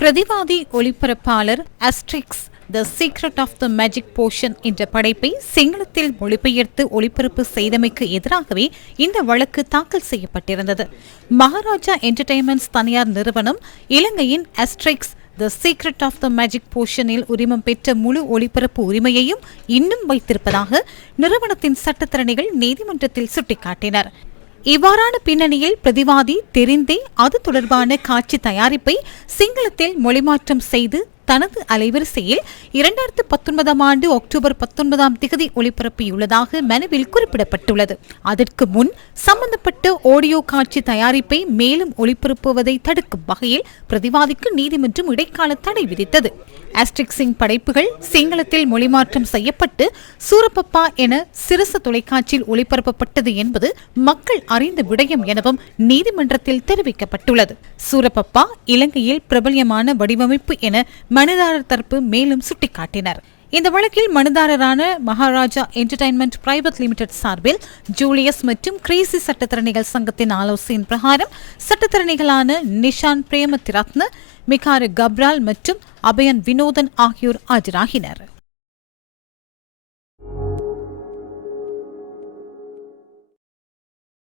பிரதிவாதி ஒளிபரப்பாளர் Asterix the secret of the magic potion என்ற படைப்பை சிங்களத்தில் மொழிபெயர்த்து ஒளிபரப்பு செய்தமைக்கு எதிராகவே இந்த வழக்கு தாக்கல் செய்யப்பட்டிருந்தது. மகாராஜா என்டர்டெயின்மெண்ட்ஸ் தனியார் நிறுவனம் இலங்கையின் Asterix the secret of the magic போர்ஷனில் உரிமம் பெற்ற முழு ஒளிபரப்பு உரிமையையும் இன்னும் வைத்திருப்பதாக நிறுவனத்தின் சட்டத்திறனிகள் நீதிமன்றத்தில் சுட்டிக்காட்டினர். இவ்வாறான பின்னணியில் பிரதிவாதி தெரிந்தே அது தொடர்பான காட்சி தயாரிப்பை சிங்களத்தில் மொழிமாற்றம் செய்து தனது அலைவரிசையில் இரண்டாயிரத்து பத்தொன்பதாம் ஆண்டு அக்டோபர் பத்தொன்பதாம் திகதி ஒளிபரப்பியுள்ளதாக மனுவில் குறிப்பிடப்பட்டுள்ளது. அதற்கு முன் சம்பந்தப்பட்ட ஆடியோ காட்சி தயாரிப்பை மேலும் ஒளிபரப்புவதை தடுக்கும் வகையில் பிரதிவாதிக்கு நீதிமன்றம் இடைக்கால தடை விதித்தது. ஆஸ்ட்ரிக்ஸின் படைப்புகள் சிங்களத்தில் மொழிமாற்றம் செய்யப்பட்டு சூரப்பப்பா என சிறுச தொலைக்காட்சியில் ஒளிபரப்பப்பட்டது என்பது மக்கள் அறிந்த விடயம் எனவும் நீதிமன்றத்தில் தெரிவிக்கப்பட்டுள்ளது. சூரப்பப்பா இலங்கையில் பிரபல்யமான வடிவமைப்பு என மனுதாரர் தரப்பு மேலும் சுட்டிக்காட்டினர். இந்த வழக்கில் மனுதாரரான மகாராஜா என்டர்டைன்மெண்ட் பிரைவேட் லிமிடெட் சார்பில் ஜூலியஸ் மற்றும் கிரேசி சட்டத்திறனிகள் சங்கத்தின் ஆலோசனையின் பிரகாரம் சட்டத்திறனிகளான நிஷான் பிரேமதிரத்ன மிகாரு கப்ரால் மற்றும் அபயன் வினோதன் ஆகியோர் ஆஜராகினர்.